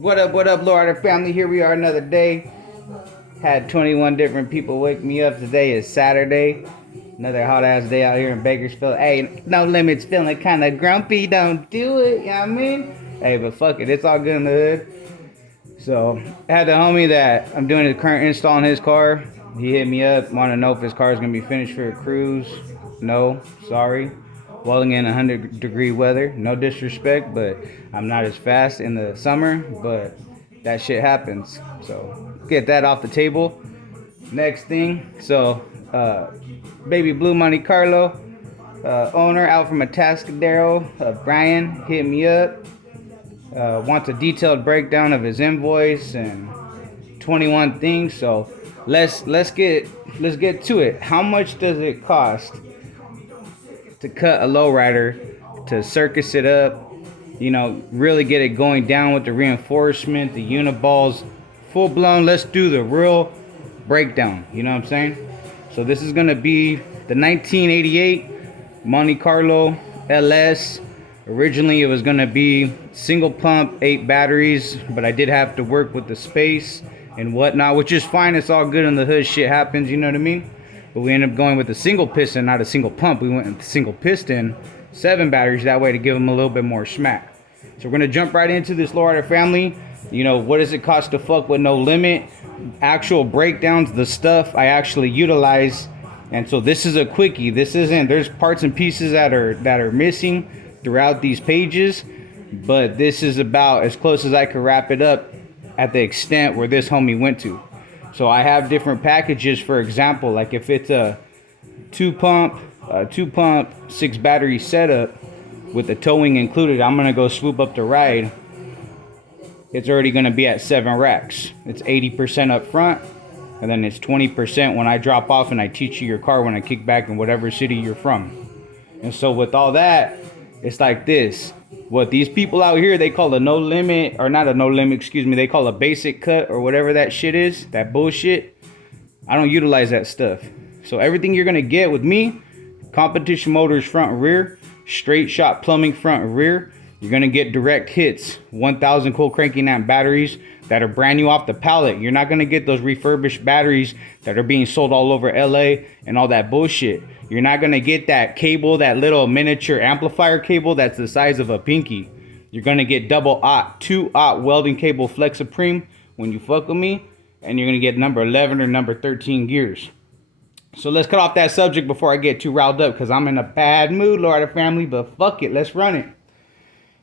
What up, Lowrider family? Here we are another day. Had 21 different people wake me up. Today is Saturday. Another hot ass day out here in Bakersfield. Hey, no limits, feeling kind of grumpy. Don't do it, you know what I mean? Hey, but fuck it, it's all good in the hood. So, I had the homie that I'm doing the current install in his car. He hit me up, wanted to know if his car is going to be finished for a cruise. No, sorry. Welding in 100-degree weather. No disrespect, but I'm not as fast in the summer, but that shit happens. So, get that off the table. Next thing, so, Baby Blue Monte Carlo, owner out from Atascadero, Brian, hit me up. Wants a detailed breakdown of his invoice and 21 things. So let's get to it. How much does it cost to cut a lowrider, to circus it up, really get it going down with the reinforcement, the uniballs, full blown? Let's do the real breakdown, you know what I'm saying? So this is gonna be the 1988 Monte Carlo LS. Originally it was gonna be single pump, 8 batteries, but I did have to work with the space and whatnot, which is fine. It's all good in the hood, shit happens, you know what I mean? But we ended up going with a single piston, not a single pump. We went with the single piston, 7 batteries, that way to give them a little bit more smack. So we're gonna jump right into this lowrider family. What does it cost to fuck with no limit? Actual breakdowns, the stuff I actually utilize. And so this is a quickie. This isn't, there's parts and pieces that are missing throughout these pages, but this is about as close as I could wrap it up at the extent where this homie went to. So I have different packages. For example, like if it's a 2 pump 6 battery setup with the towing included, I'm gonna go swoop up the ride. It's already gonna be at 7 racks. It's 80% up front, and then it's 20% when I drop off and I teach you your car when I kick back in whatever city you're from. And so with all that, it's like this. What these people out here, they call a no limit, or not a no limit, excuse me, they call a basic cut or whatever that shit is, that bullshit. I don't utilize that stuff. So everything you're gonna get with me, competition motors front and rear, straight shot plumbing front and rear. You're gonna get direct hits, 1000 cold cranking amp batteries that are brand new off the pallet. You're not gonna get those refurbished batteries that are being sold all over LA and all that bullshit. You're not gonna get that cable, that little miniature amplifier cable that's the size of a pinky. You're gonna get double aught, 2-aught welding cable Flex Supreme when you fuck with me, and you're gonna get number 11 or number 13 gears. So let's cut off that subject before I get too riled up, because I'm in a bad mood, Lowrider family, but fuck it, let's run it.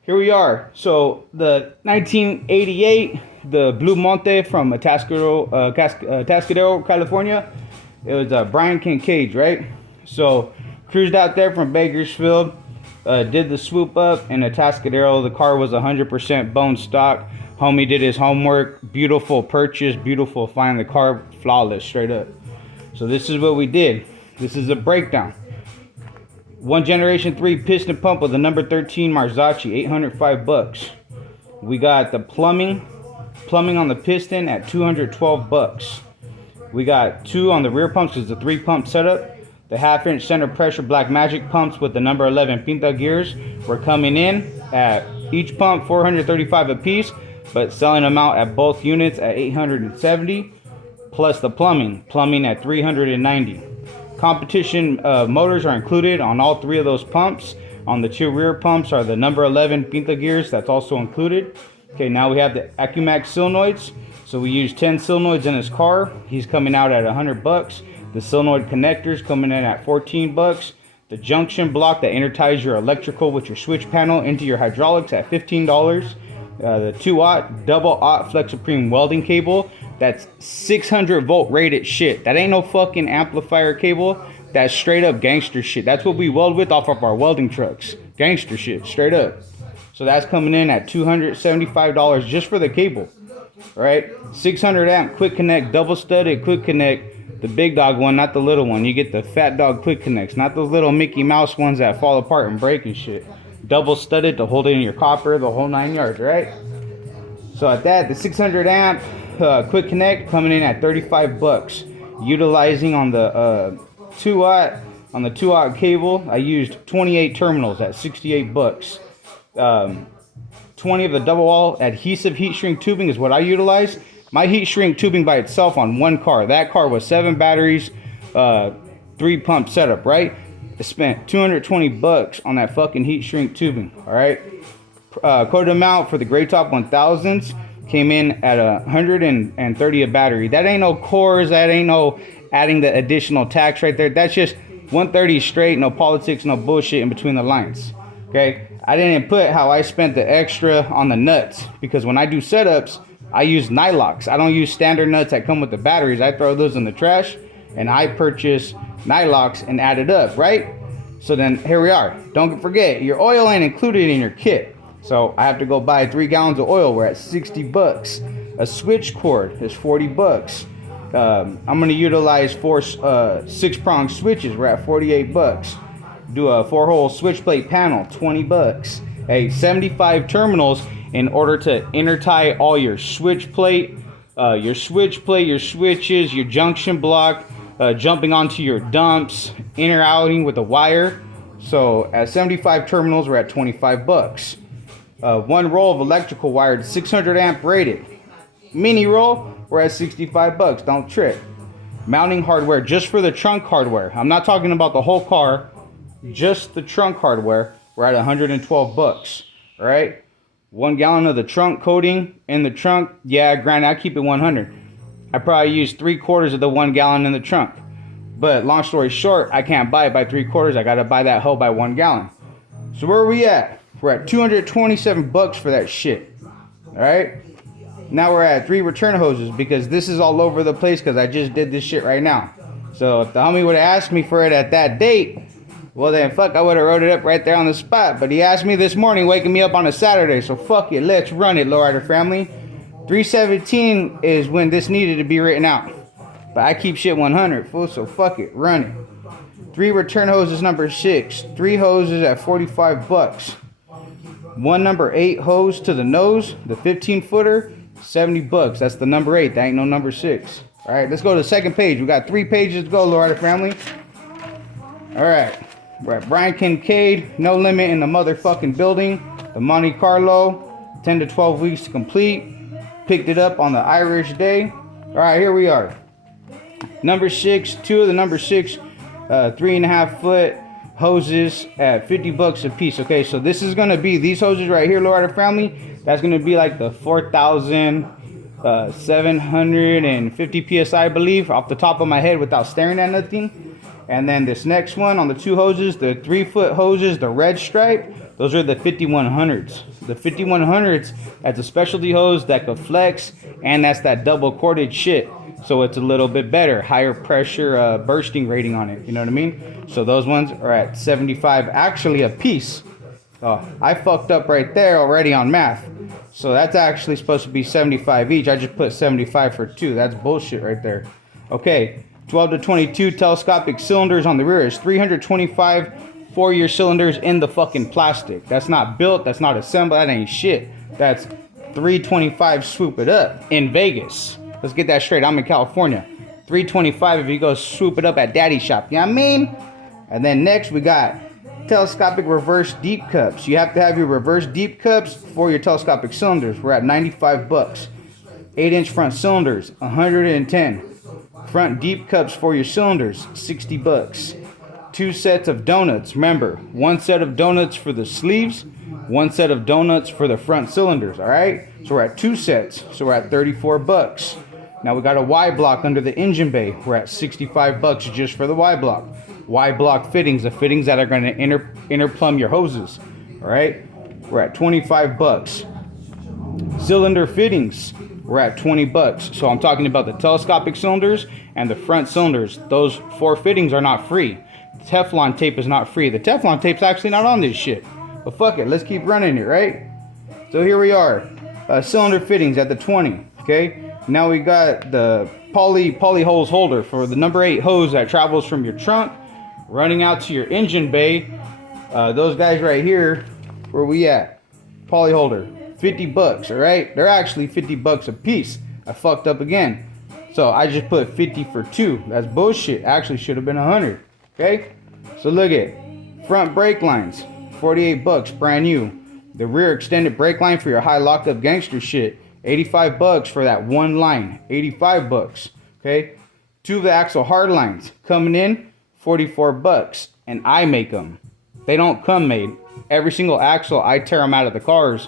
Here we are. So the 1988, the Blue Monte from Atascadero, California. It was Brian Kincaid, right? So cruised out there from Bakersfield, did the swoop up in Atascadero. The car was 100% bone stock. Homie did his homework. Beautiful purchase, beautiful find. The car flawless, straight up. So this is what we did. This is a breakdown. 1 Generation 3 piston pump with a number 13 Marzocchi, 805 bucks. We got the plumbing on the piston at 212 bucks. We got 2 on the rear pumps, because it's a 3-pump setup. The 1/2-inch center pressure Black Magic pumps with the number 11 Pinta gears were coming in at each pump $435 a piece, but selling them out at both units at $870, plus the plumbing at $390. Competition motors are included on all 3 of those pumps. On the 2 rear pumps are the number 11 Pinta gears, that's also included. Okay, now we have the Acumax solenoids. So we use 10 solenoids in his car. He's coming out at 100 bucks. The solenoid connectors coming in at 14 bucks. The junction block that interties your electrical with your switch panel into your hydraulics at $15. The 2-aught double-aught Flex Supreme welding cable. That's 600 volt rated shit. That ain't no fucking amplifier cable. That's straight up gangster shit. That's what we weld with off of our welding trucks. Gangster shit, straight up. So that's coming in at $275 just for the cable. Right? 600 amp quick connect, double studded quick connect. The big dog one, not the little one. You get the fat dog quick connects, not those little Mickey Mouse ones that fall apart and break and shit. Double studded to hold it in your copper, the whole 9 yards, right? So at that, the 600 amp quick connect coming in at 35 bucks. Utilizing on the 2-aught cable, I used 28 terminals at 68 bucks. 20 of the double wall adhesive heat shrink tubing is what I utilize. My heat shrink tubing by itself on one car, that car was 7 batteries, 3 pump setup, right? I spent 220 bucks on that fucking heat shrink tubing, all right? Quoted amount for the Gray Top 1000s came in at 130 a battery. That ain't no cores, that ain't no adding the additional tax right there. That's just 130 straight, no politics, no bullshit in between the lines, okay? I didn't put how I spent the extra on the nuts, because when I do setups, I use Nylox. I don't use standard nuts that come with the batteries. I throw those in the trash, and I purchase Nylox and add it up, right? So then here we are. Don't forget, your oil ain't included in your kit. So I have to go buy 3 gallons of oil. We're at 60 bucks. A switch cord is 40 bucks. I'm gonna utilize 4 6-prong switches. We're at 48 bucks. Do a 4-hole switch plate panel, 20 bucks. Hey, 75 terminals in order to intertie all your switch plate, your switches, your junction block, jumping onto your dumps, inner outing with a wire. So at 75 terminals, we're at 25 bucks. 1 roll of electrical wired, 600 amp rated. Mini roll, we're at 65 bucks. Don't trip. Mounting hardware just for the trunk hardware. I'm not talking about the whole car, just the trunk hardware. We're at 112 bucks. All right. 1 gallon of the trunk coating in the trunk. Yeah, granted, I keep it 100. I probably use 3/4 of the 1 gallon in the trunk. But long story short, I can't buy it by 3/4. I gotta buy that hoe by 1 gallon. So where are we at? We're at 227 bucks for that shit. All right. Now we're at 3 return hoses, because this is all over the place because I just did this shit right now. So if the homie would have asked me for it at that date, well then fuck, I would have wrote it up right there on the spot. But he asked me this morning, waking me up on a Saturday. So fuck it, let's run it, Lowrider family. 317 is when this needed to be written out. But I keep shit 100, fool, so fuck it, run it. 3 return hoses number 6. 3 hoses at 45 bucks. 1 number 8 hose to the nose, the 15-footer, 70 bucks. That's the number 8. That ain't no number 6. All right, let's go to the second page. We got 3 pages to go, Lowrider family. All right, we're at Brian Kincaid, no limit in the motherfucking building. The Monte Carlo, 10 to 12 weeks to complete. Picked it up on the Irish Day. All right, here we are. Number 6, 2 of the number 6, 3.5 foot hoses at 50 bucks a piece. Okay, so this is gonna be these hoses right here, Lowrider family. That's gonna be like the 4,750 psi, I believe, off the top of my head without staring at nothing. And then this next one on the 2 hoses, the 3-foot hoses, the red stripe, those are the 5100s. The 5100s, that's a specialty hose that could flex, and that's that double corded shit. So it's a little bit better, higher pressure bursting rating on it. You know what I mean? So those ones are at 75 actually a piece. Oh, I fucked up right there already on math. So that's actually supposed to be 75 each. I just put 75 for 2. That's bullshit right there. Okay, 12 to 22 telescopic cylinders on the rear is 325 4-year cylinders in the fucking plastic. That's not built, that's not assembled, that ain't shit. That's 325 swoop it up in Vegas. Let's get that straight. I'm in California. 325 if you go swoop it up at Daddy Shop. You know what I mean? And then next we got telescopic reverse deep cups. You have to have your reverse deep cups for your telescopic cylinders. We're at 95 bucks. 8-inch front cylinders, 110. Front deep cups for your cylinders, 60 bucks. 2 sets of donuts. Remember, 1 set of donuts for the sleeves, 1 set of donuts for the front cylinders. All right, so we're at 2 sets, so we're at 34 bucks. Now we got a Y block under the engine bay. We're at 65 bucks just for the Y block. Y block fittings, the fittings that are going to interplumb your hoses. All right, we're at 25 bucks. Cylinder fittings, we're at 20 bucks. So I'm talking about the telescopic cylinders and the front cylinders. Those 4 fittings are not free. Teflon tape is not free. The Teflon tape's actually not on this shit. But fuck it, let's keep running it, right? So here we are. Cylinder fittings at the 20. Okay. Now we got the poly hose holder for the number 8 hose that travels from your trunk running out to your engine bay. Those guys right here, where we at? Poly holder, 50 bucks. All right, they're actually 50 bucks a piece. I fucked up again, so I just put 50 for 2. That's bullshit. Actually should have been 100. Okay, so look at front brake lines, 48 bucks brand new. The rear extended brake line for your high lockup gangster shit. 85 bucks for that one line. 85 bucks. Okay. 2 of the axle hard lines coming in 44 bucks. And I make them. They don't come made. Every single axle, I tear them out of the cars.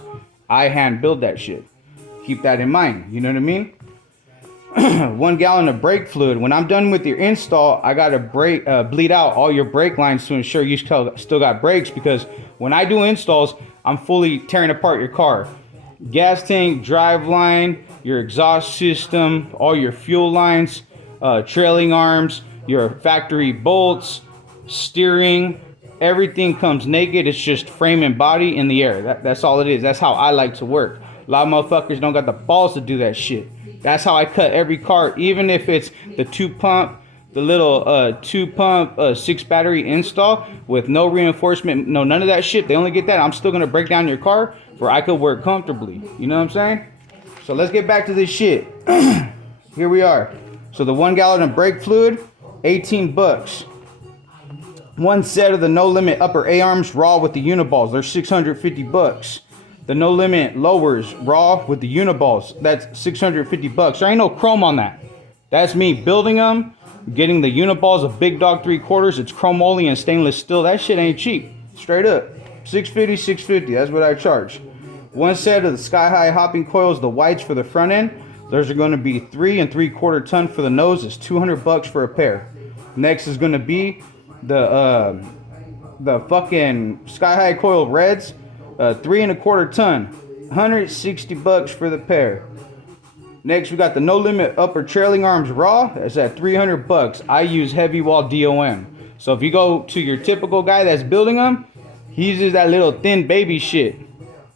I hand build that shit. Keep that in mind. You know what I mean? 1 gallon of brake fluid. When I'm done with your install, I gotta bleed out all your brake lines to ensure you still got brakes, because when I do installs, I'm fully tearing apart your car. Gas tank, drive line, your exhaust system, all your fuel lines, trailing arms, your factory bolts, steering, everything comes naked. It's just frame and body in the air. That's all it is. That's how I like to work. A lot of motherfuckers don't got the balls to do that shit. That's how I cut every car, even if it's the 2-pump, the little 2-pump 6 battery install with no reinforcement, no none of that shit. They only get that. I'm still gonna break down your car where I could work comfortably. You know what I'm saying? So let's get back to this shit. Here we are. So the 1 gallon of brake fluid, 18 bucks. 1 set of the No Limit upper A-arms raw with the uniballs. They're 650 bucks. The No Limit lowers raw with the uniballs. That's 650 bucks. There ain't no chrome on that. That's me building them, getting the uniballs of Big Dog 3/4. It's chrome only and stainless steel. That shit ain't cheap. Straight up. 650, 650. That's what I charge. 1 set of the Sky High hopping coils, the whites for the front end. Those are going to be 3 3/4 ton for the nose. It's 200 bucks for a pair. Next is going to be the fucking Sky High coil reds. 3 1/4 ton, 160 bucks for the pair. Next, we got the No Limit upper trailing arms raw. That's at 300 bucks. I use heavy wall DOM. So if you go to your typical guy that's building them, he uses that little thin baby shit.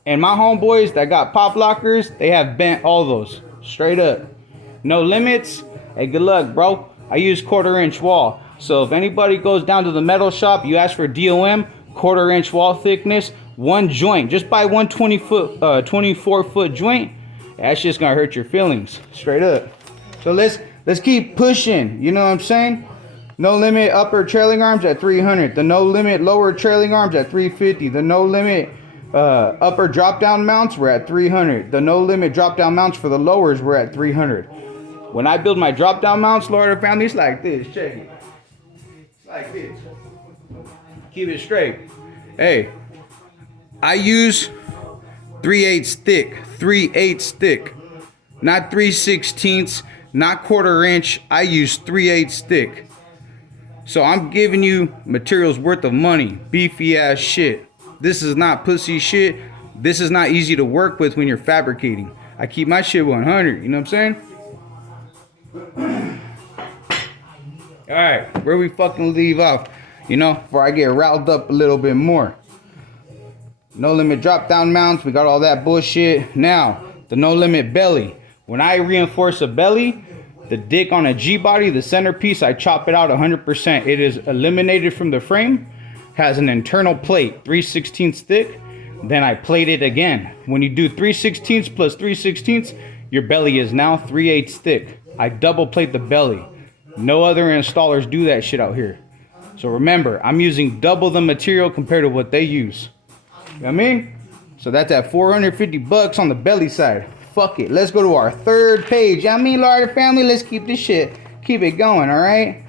And my homeboys that got pop lockers, they have bent all those straight up. No Limits. Hey, good luck, bro. I use 1/4 inch wall. So if anybody goes down to the metal shop, you ask for DOM, 1/4 inch wall thickness. 1 joint, just buy 1 24-foot joint. That's just gonna hurt your feelings, straight up. So let's keep pushing. You know what I'm saying? No Limit upper trailing arms at 300. The No Limit lower trailing arms at 350. The No Limit upper drop down mounts were at 300. The No Limit drop down mounts for the lowers were at 300. When I build my drop down mounts, Lowrider family, it's like this. Check it. It's like this. Keep it straight. Hey. I use 3/8 thick, 3/8 thick, not 3/16, not 1/4 inch. I use 3/8 thick. So I'm giving you materials worth of money, beefy ass shit. This is not pussy shit. This is not easy to work with when you're fabricating. I keep my shit 100, you know what I'm saying? All right, where we fucking leave off, you know, before I get riled up a little bit more. No Limit drop down mounts, we got all that bullshit. Now, the No Limit belly. When I reinforce a belly, the dick on a G-body, the centerpiece, I chop it out 100%. It is eliminated from the frame, has an internal plate, 3/16 thick, then I plate it again. When you do 3/16 plus 3/16, your belly is now 3/8 thick. I double plate the belly. No other installers do that shit out here. So remember, I'm using double the material compared to what they use. You know what I mean? So that's at 450 bucks on the belly side. Fuck it. Let's go to our 3rd page. You know what I mean, Lowrider family? Let's keep this shit. Keep it going, alright?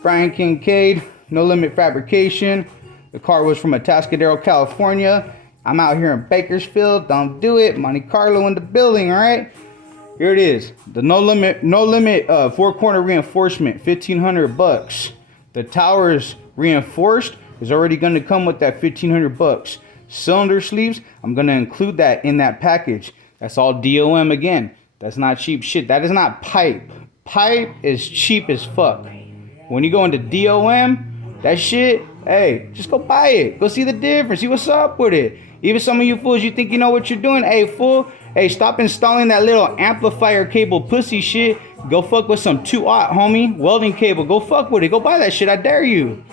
Brian Kincaid, No Limit Fabrication. The car was from Atascadero, California. I'm out here in Bakersfield. Don't do it. Monte Carlo in the building, alright? Here it is. The No Limit 4-corner reinforcement, 1,500 bucks. The towers reinforced is already going to come with that 1,500 bucks. Cylinder sleeves, I'm going to include that in that package. That's all DOM again. That's not cheap shit. That is not pipe. Pipe is cheap as fuck. When you go into DOM, that shit, hey, just go buy it. Go see the difference. See what's up with it. Even some of you fools, you think you know what you're doing. Hey, fool, hey, stop installing that little amplifier cable pussy shit. Go fuck with some 2-aught, homie. Welding cable. Go fuck with it. Go buy that shit. I dare you.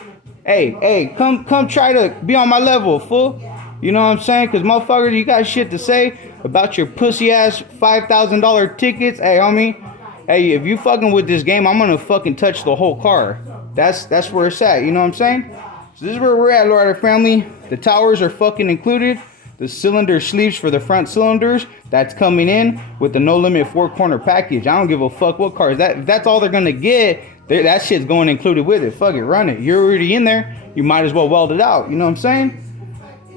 Hey, come try to be on my level, fool. You know what I'm saying? Because motherfuckers, you got shit to say about your pussy ass $5,000 tickets. Hey, homie. Hey, if you fucking with this game, I'm going to fucking touch the whole car. That's where it's at. You know what I'm saying? So this is where we're at, Lowrider family. The towers are fucking included. The cylinder sleeves for the front cylinders, that's coming in with the No Limit 4-corner package. I don't give a fuck what car is that. If that's all they're gonna get, that shit's going included with it. Fuck it, run it. You're already in there. You might as well weld it out. You know what I'm saying?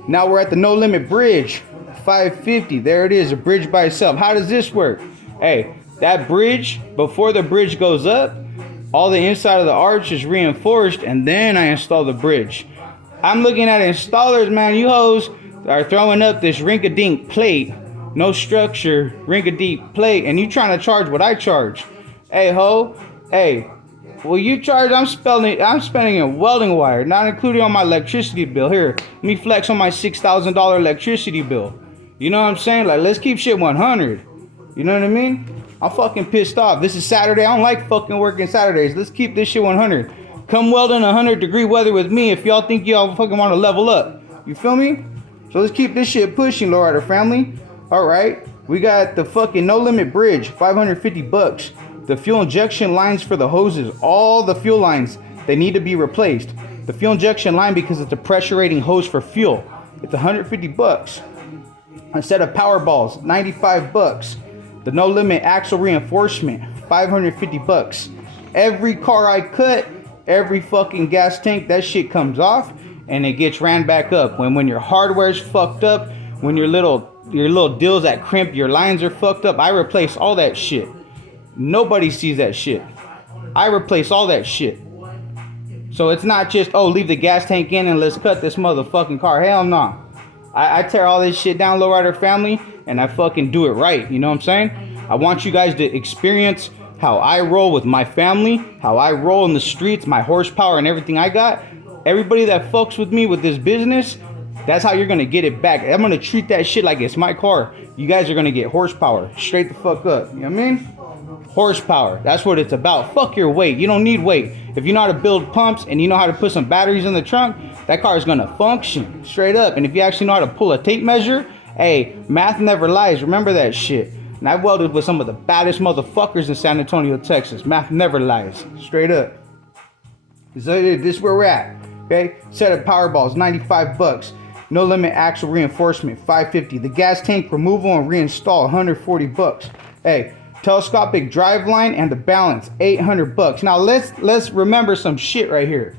Now we're at the No Limit bridge, 550. There it is, a bridge by itself. How does this work? Hey, that bridge, before the bridge goes up, all the inside of the arch is reinforced, and then I install the bridge. I'm looking at installers, man. You hoes are throwing up this rink-a-dink plate, no structure, rink-a-dink plate, and you trying to charge what I charge. Hey ho, hey, well you charge, I'm spending in welding wire, not including on my electricity bill. Here, let me flex on my $6,000 electricity bill. You know what I'm saying? Like, let's keep shit 100. You know what I mean? I'm fucking pissed off. This is Saturday. I don't like fucking working Saturdays. Let's keep this shit 100. Come weld in 100-degree weather with me if y'all think y'all fucking want to level up. You feel me? So let's keep this shit pushing, Lowrider family. All right, we got the fucking No Limit bridge, 550 bucks. The fuel injection lines for the hoses, all the fuel lines, they need to be replaced. The fuel injection line, because it's a pressure rating hose for fuel, it's 150 bucks. A set of power balls, 95 bucks. The No Limit axle reinforcement, 550 bucks. Every car I cut, every fucking gas tank, that shit comes off and it gets ran back up. When your hardware's fucked up, when your little deals that crimp, your lines are fucked up, I replace all that shit. Nobody sees that shit. I replace all that shit. So it's not just, oh, leave the gas tank in and let's cut this motherfucking car. Hell no. I tear all this shit down, Lowrider family, and I fucking do it right. You know what I'm saying? I want you guys to experience how I roll with my family, how I roll in the streets, my horsepower and everything I got. Everybody that fucks with me with this business, that's how you're gonna get it back. I'm gonna treat that shit like it's my car. You guys are gonna get horsepower straight the fuck up. You know what I mean? Horsepower, that's what it's about. Fuck your weight. You don't need weight. If you know how to build pumps and you know how to put some batteries in the trunk, that car is gonna function straight up. And if you actually know how to pull a tape measure, hey, math never lies. Remember that shit. And I've welded with some of the baddest motherfuckers in San Antonio, Texas. Math never lies. Straight up. So this is where we're at. Okay? Set of power balls, 95 bucks. No Limit axle reinforcement, 550. The gas tank removal and reinstall, 140 bucks. Hey, telescopic drive line and the balance, 800 bucks. Now let's remember some shit right here.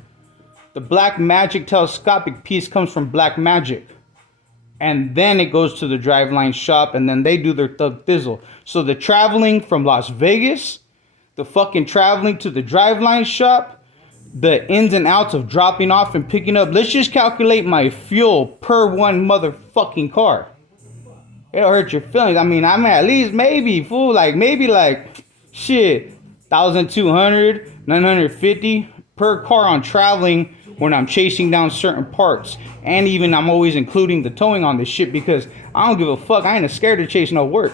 The Black Magic telescopic piece comes from Black Magic. And then it goes to the driveline shop, and then they do their thug thizzle. So the traveling from Las Vegas, the fucking traveling to the driveline shop, the ins and outs of dropping off and picking up. Let's just calculate my fuel per one motherfucking car. It'll hurt your feelings. I mean at least maybe, fool, maybe shit, 1,200, 950 per car on traveling when I'm chasing down certain parts. And even I'm always including the towing on this shit because I don't give a fuck. I ain't scared to chase no work.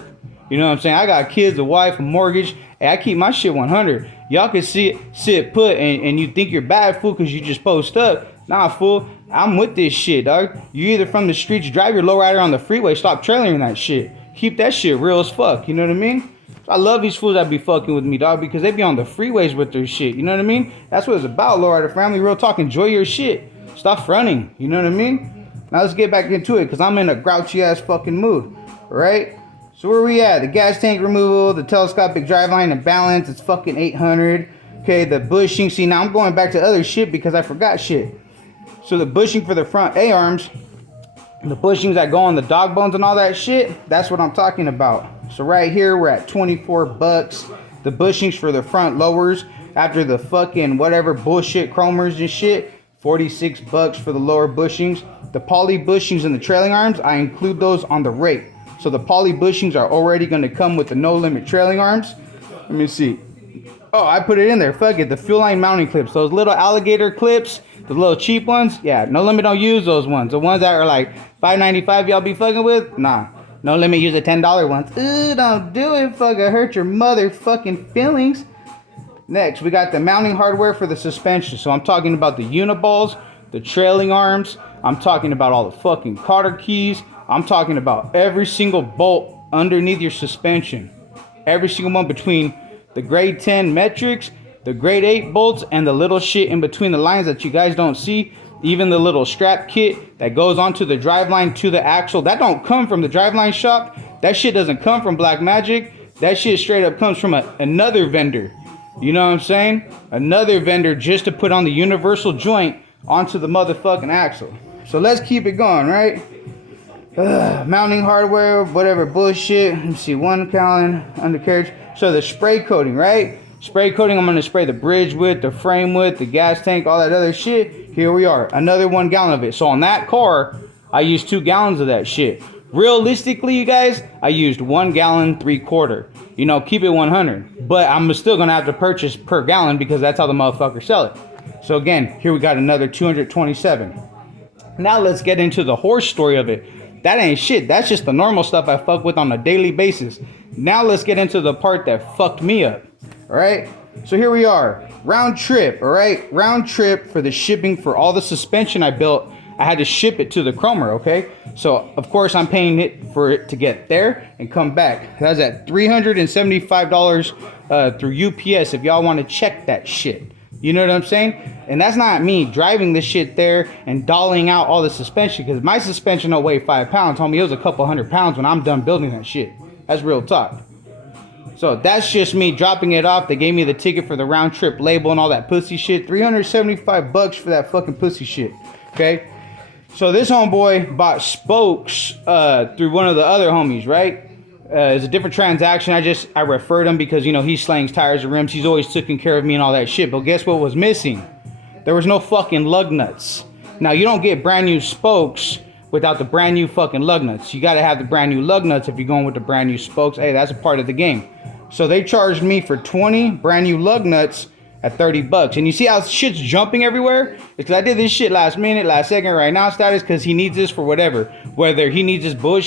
You know what I'm saying? I got kids, a wife, a mortgage. Hey, I keep my shit 100. Y'all can sit put and you think you're bad, fool, because you just post up. Nah, fool. I'm with this shit, dog. You either from the streets, drive your lowrider on the freeway, stop trailing that shit. Keep that shit real as fuck. You know what I mean? I love these fools that be fucking with me, dog, because they be on the freeways with their shit. You know what I mean? That's what it's about, Lowrider family. Real talk. Enjoy your shit. Stop fronting. You know what I mean? Now let's get back into it because I'm in a grouchy ass fucking mood. Right? So where we at? The gas tank removal, the telescopic driveline and balance, it's fucking 800. Okay, the bushing. See, now I'm going back to other shit because I forgot shit. So the bushing for the front A-arms, the bushings that go on the dog bones and all that shit, that's what I'm talking about. So right here, we're at 24 bucks. The bushings for the front lowers, after the fucking whatever bullshit chromers and shit, 46 bucks for the lower bushings. The poly bushings and the trailing arms, I include those on the rate. So the poly bushings are already going to come with the No Limit trailing arms. Let me see. Oh, I put it in there. Fuck it. The fuel line mounting clips. Those little alligator clips. The little cheap ones. Yeah, No Limit don't use those ones. The ones that are like $5.95 y'all be fucking with. Nah. No Limit use the $10 ones. Ooh, don't do it. Fucking hurt your motherfucking feelings. Next, we got the mounting hardware for the suspension. So I'm talking about the uniballs, the trailing arms. I'm talking about all the fucking cotter keys. I'm talking about every single bolt underneath your suspension. Every single one between the grade 10 metrics, the grade 8 bolts, and the little shit in between the lines that you guys don't see. even the little strap kit that goes onto the driveline to the axle, that don't come from the driveline shop. That shit doesn't come from Black Magic. That shit straight up comes from another vendor. You know what I'm saying? Another vendor just to put on the universal joint onto the motherfucking axle. So let's keep it going, right? Mounting hardware, whatever bullshit. Let me see, 1 gallon undercarriage. So the spray coating, right? Spray coating, I'm gonna spray the bridge with, the frame with, the gas tank, all that other shit. Here we are, another 1 gallon of it. So on that car, I used 2 gallons of that shit. Realistically, you guys, I used 1 gallon 3/4. You know, keep it 100. But I'm still gonna have to purchase per gallon because that's how the motherfuckers sell it. So again, here we got another 227. Now let's get into the horse story of it. That ain't shit. That's just the normal stuff I fuck with on a daily basis. Now let's get into the part that fucked me up. All right. So here we are. Round trip. All right. Round trip for the shipping for all the suspension I built. I had to ship it to the chromer. Okay. So of course I'm paying it for it to get there and come back. That's at $375 through UPS if y'all want to check that shit. You know what I'm saying? And that's not me driving this shit there and dolling out all the suspension, because my suspension don't weigh 5 pounds, homie. It was a couple 100 pounds when I'm done building that shit. That's real talk. So that's just me dropping it off. They gave me the ticket for the round trip label and all that pussy shit. $375 for that fucking pussy shit. Okay? So this homeboy bought spokes through one of the other homies, right? It's a different transaction. I referred him because, you know, he slangs tires and rims. He's always taking care of me and all that shit. But guess what was missing? There was no fucking lug nuts. Now, you don't get brand new spokes without the brand new fucking lug nuts. You got to have the brand new lug nuts if you're going with the brand new spokes. Hey, that's a part of the game. So they charged me for 20 brand new lug nuts at $30. And you see how shit's jumping everywhere? It's because I did this shit last minute, last second, right now status, because he needs this for whatever. Whether he needs this bullshit